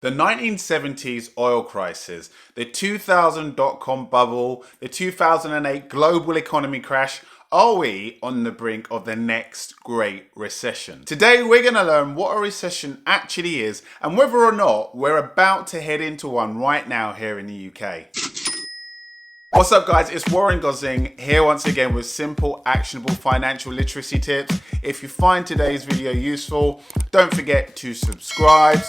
The 1970s oil crisis, the 2000 dot-com bubble, the 2008 global economy crash. Are we on the brink of the next great recession? Today we're going to learn what a recession actually is and whether or not we're about to head into one right now here in the UK. What's up guys, it's Warren Gosling here once again with simple, actionable financial literacy tips. If you find today's video useful, don't forget to subscribe.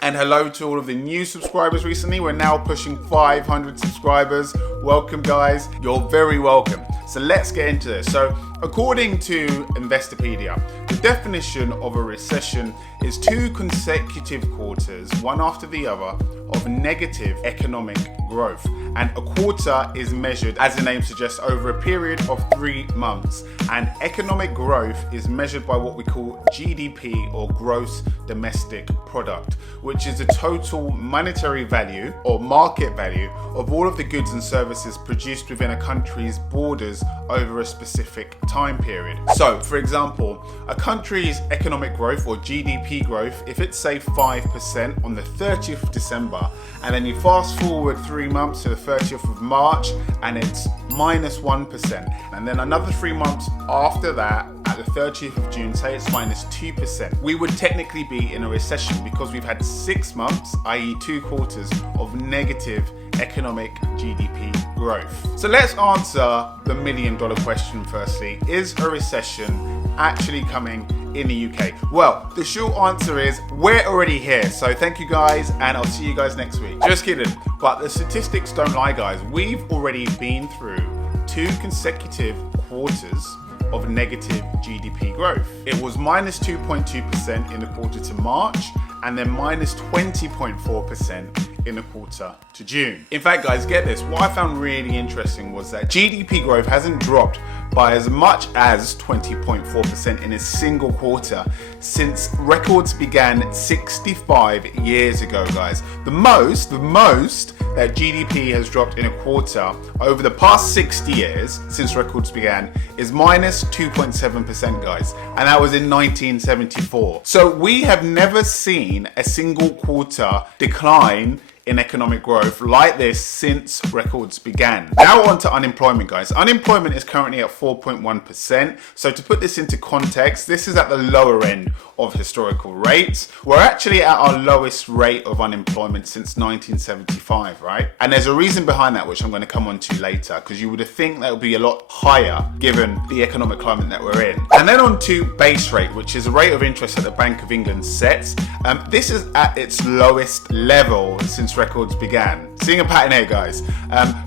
And hello to all of the new subscribers recently. We're now pushing 500 subscribers. Welcome guys, you're very welcome. So let's get into this. So according to Investopedia, the definition of a recession is 2 consecutive quarters, one after the other, of negative economic growth. And a quarter is measured, as the name suggests, over a period of 3 months. And economic growth is measured by what we call GDP, or gross domestic product, which is the total monetary value or market value of all of the goods and services produced within a country's borders over a specific time period. So, for example, a country's economic growth or GDP growth, if it's say 5% on the 30th of December, and then you fast forward 3 months to the 30th of March and it's minus 1%, and then another 3 months after that at the 30th of June, say it's minus 2%. We would technically be in a recession because we've had 6 months, i.e. 2 quarters, of negative economic GDP growth. So let's answer the million-dollar question firstly. Is a recession actually coming in the UK? Well, the short answer is we're already here. So thank you guys, and I'll see you guys next week. Just kidding, but the statistics don't lie guys. We've already been through 2 consecutive quarters of negative GDP growth. It was minus 2.2% in the quarter to March, and then minus 20.4% in the quarter to June. In fact, guys, get this. What I found really interesting was that GDP growth hasn't dropped by as much as 20.4% in a single quarter since records began 65 years ago, guys. The most that GDP has dropped in a quarter over the past 60 years since records began is minus 2.7%, guys. And that was in 1974. So we have never seen a single quarter decline in economic growth like this since records began. Now on to unemployment, guys. Unemployment is currently at 4.1%. So to put this into context, this is at the lower end of historical rates. We're actually at our lowest rate of unemployment since 1975, right? And there's a reason behind that, which I'm going to come on to later, because you would think that would be a lot higher given the economic climate that we're in. And then on to base rate, which is a rate of interest that the Bank of England sets. This is at its lowest level since records began. Seeing a pattern here, guys.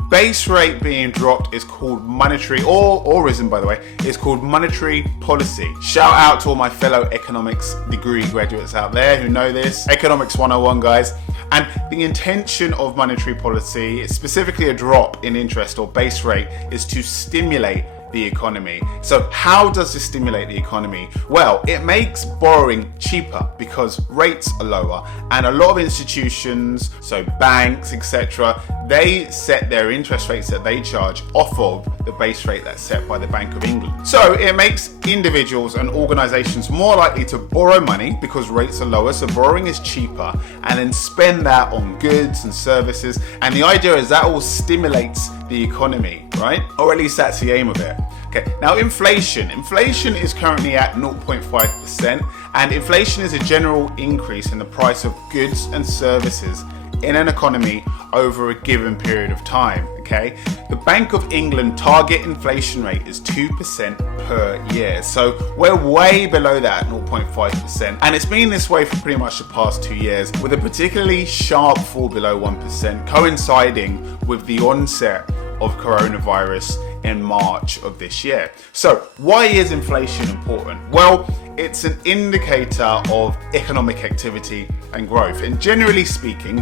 Base rate being dropped is called monetary, or risen by the way, is called monetary policy. Shout out to all my fellow economics degree graduates out there who know this. Economics 101, guys. And the intention of monetary policy, specifically a drop in interest or base rate, is to stimulate the economy. So how does this stimulate the economy? Well, it makes borrowing cheaper because rates are lower, and a lot of institutions, so banks, etc., they set their interest rates that they charge off of the base rate that's set by the Bank of England. So it makes individuals and organizations more likely to borrow money because rates are lower, so borrowing is cheaper, and then spend that on goods and services. And the idea is that all stimulates the economy, right? Or at least that's the aim of it. Okay, now inflation. Inflation is currently at 0.5%, and inflation is a general increase in the price of goods and services in an economy over a given period of time, okay? The Bank of England target inflation rate is 2% per year. So we're way below that at 0.5%. And it's been this way for pretty much the past 2 years, with a particularly sharp fall below 1% coinciding with the onset of coronavirus in March of this year. So why is inflation important? Well, it's an indicator of economic activity and growth. And generally speaking,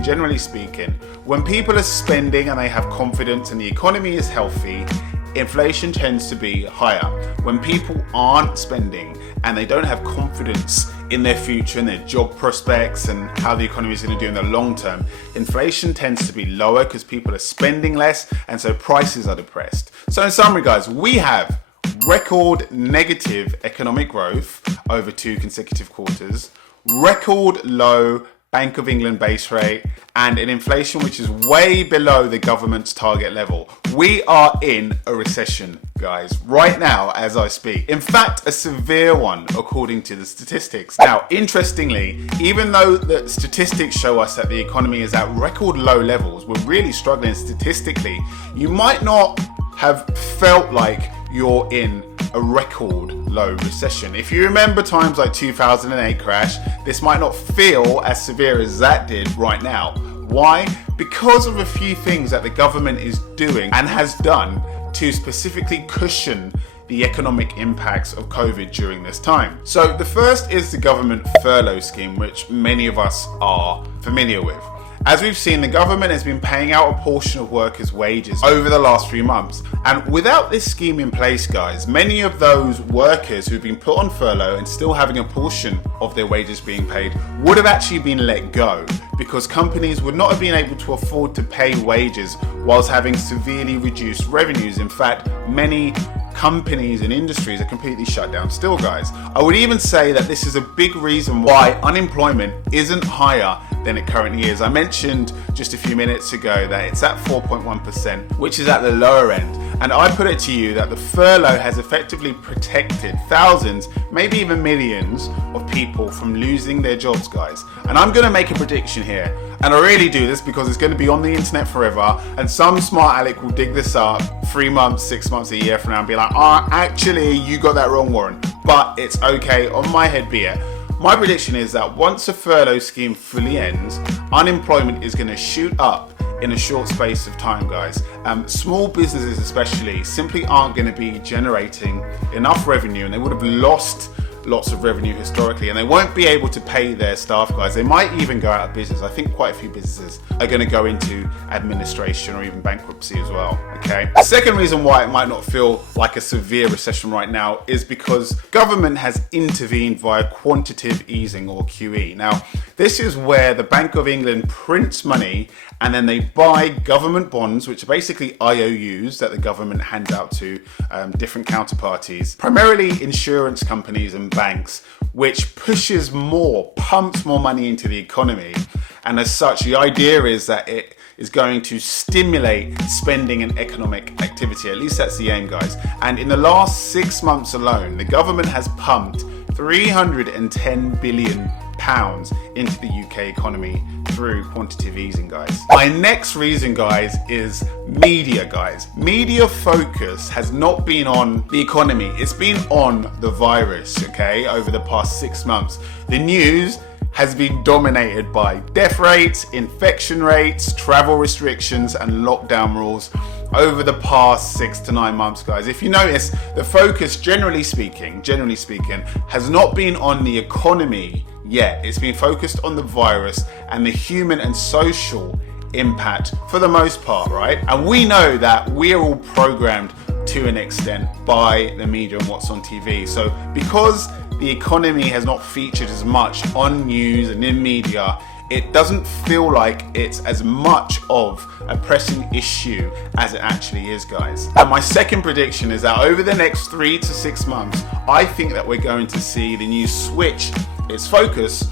when people are spending and they have confidence and the economy is healthy, inflation tends to be higher. When people aren't spending and they don't have confidence in their future and their job prospects and how the economy is going to do in the long term, inflation tends to be lower because people are spending less, and so prices are depressed. So in summary, guys, we have record negative economic growth over 2 consecutive quarters, record low Bank of England base rate, and an inflation which is way below the government's target level. We are in a recession, guys, right now as I speak. In fact, a severe one, according to the statistics. Now, interestingly, even though the statistics show us that the economy is at record low levels, we're really struggling statistically, you might not have felt like you're in a record low recession. If you remember times like 2008 crash, this might not feel as severe as that did right now. Why? Because of a few things that the government is doing and has done to specifically cushion the economic impacts of COVID during this time. So the first is the government furlough scheme, which many of us are familiar with. As we've seen, the government has been paying out a portion of workers' wages over the last few months. And without this scheme in place, guys, many of those workers who've been put on furlough and still having a portion of their wages being paid would have actually been let go, because companies would not have been able to afford to pay wages whilst having severely reduced revenues. In fact, many companies and industries are completely shut down still, guys. I would even say that this is a big reason why unemployment isn't higher than it currently is. I mentioned just a few minutes ago that it's at 4.1%, which is at the lower end. And I put it to you that the furlough has effectively protected thousands, maybe even millions of people from losing their jobs, guys. And I'm going to make a prediction here. And I really do this because it's going to be on the internet forever. And some smart aleck will dig this up 3 months, 6 months, a year from now and be like, actually, you got that wrong, Warren. But it's okay, on my head be it. My prediction is that once the furlough scheme fully ends, unemployment is going to shoot up in a short space of time, guys. Small businesses especially simply aren't going to be generating enough revenue, and they would have lost lots of revenue historically, and they won't be able to pay their staff, guys. They might even go out of business. I think quite a few businesses are going to go into administration or even bankruptcy as well, okay? The second reason why it might not feel like a severe recession right now is because government has intervened via quantitative easing, or QE. Now, this is where the Bank of England prints money and then they buy government bonds, which are basically IOUs that the government hands out to different counterparties, primarily insurance companies and banks, which pumps more money into the economy. And as such, the idea is that it is going to stimulate spending and economic activity. At least that's the aim, guys. And in the last 6 months alone, the government has pumped £310 billion into the UK economy through quantitative easing, guys. My next reason, guys, is media, guys. Media focus has not been on the economy, it's been on the virus, okay, over the past 6 months. The news has been dominated by death rates, infection rates, travel restrictions, and lockdown rules over the past 6 to 9 months, guys. If you notice, the focus, generally speaking, has not been on the economy yet. It's been focused on the virus and the human and social impact for the most part, right? And we know that we are all programmed to an extent by the media and what's on TV. So because the economy has not featured as much on news and in media, it doesn't feel like it's as much of a pressing issue as it actually is, guys. And my second prediction is that over the next 3 to 6 months, I think that we're going to see the news switch its focus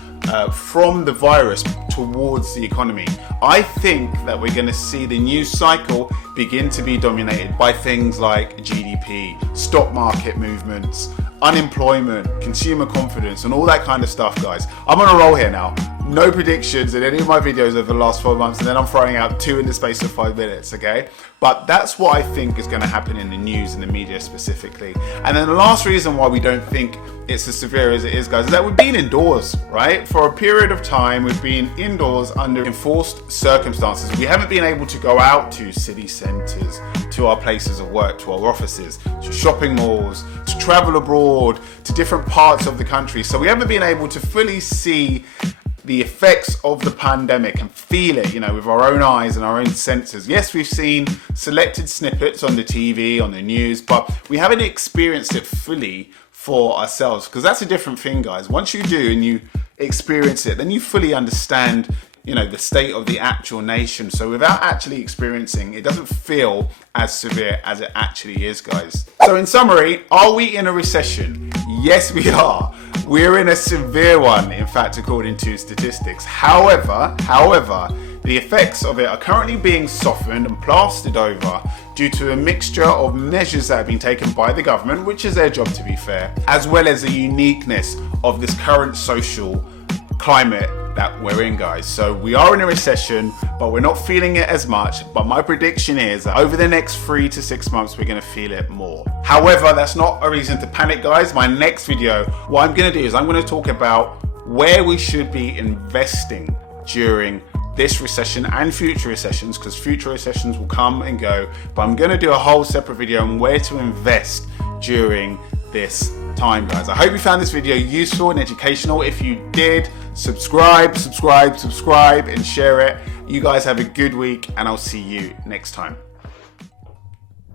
from the virus towards the economy. I think that we're going to see the news cycle begin to be dominated by things like GDP, stock market movements, unemployment, consumer confidence, and all that kind of stuff, guys. I'm on a roll here now. No predictions in any of my videos over the last 4 months, and then I'm throwing out 2 in the space of 5 minutes, okay? But that's what I think is going to happen in the news and the media specifically. And then the last reason why we don't think it's as severe as it is, guys, is that we've been indoors, right? For a period of time, we've been indoors under enforced circumstances. We haven't been able to go out to city centres, to our places of work, to our offices, to shopping malls, to travel abroad, to different parts of the country. So we haven't been able to fully see the effects of the pandemic and feel it, with our own eyes and our own senses. Yes, we've seen selected snippets on the TV, on the news, but we haven't experienced it fully for ourselves, because that's a different thing, guys. Once you do and you experience it, then you fully understand, the state of the actual nation. So without actually experiencing, it doesn't feel as severe as it actually is, guys. So in summary, are we in a recession? Yes, we are. We're in a severe one, in fact, according to statistics. However, the effects of it are currently being softened and plastered over due to a mixture of measures that have been taken by the government, which is their job to be fair, as well as the uniqueness of this current social climate that we're in, guys. So we are in a recession, but we're not feeling it as much. But my prediction is that over the next 3 to 6 months, we're going to feel it more. However, that's not a reason to panic, guys. My next video, what I'm going to do is I'm going to talk about where we should be investing during this recession and future recessions, because future recessions will come and go. But I'm going to do a whole separate video on where to invest during this time, guys. I hope you found this video useful and educational. If you did, subscribe and share it. You guys have a good week, and I'll see you next time.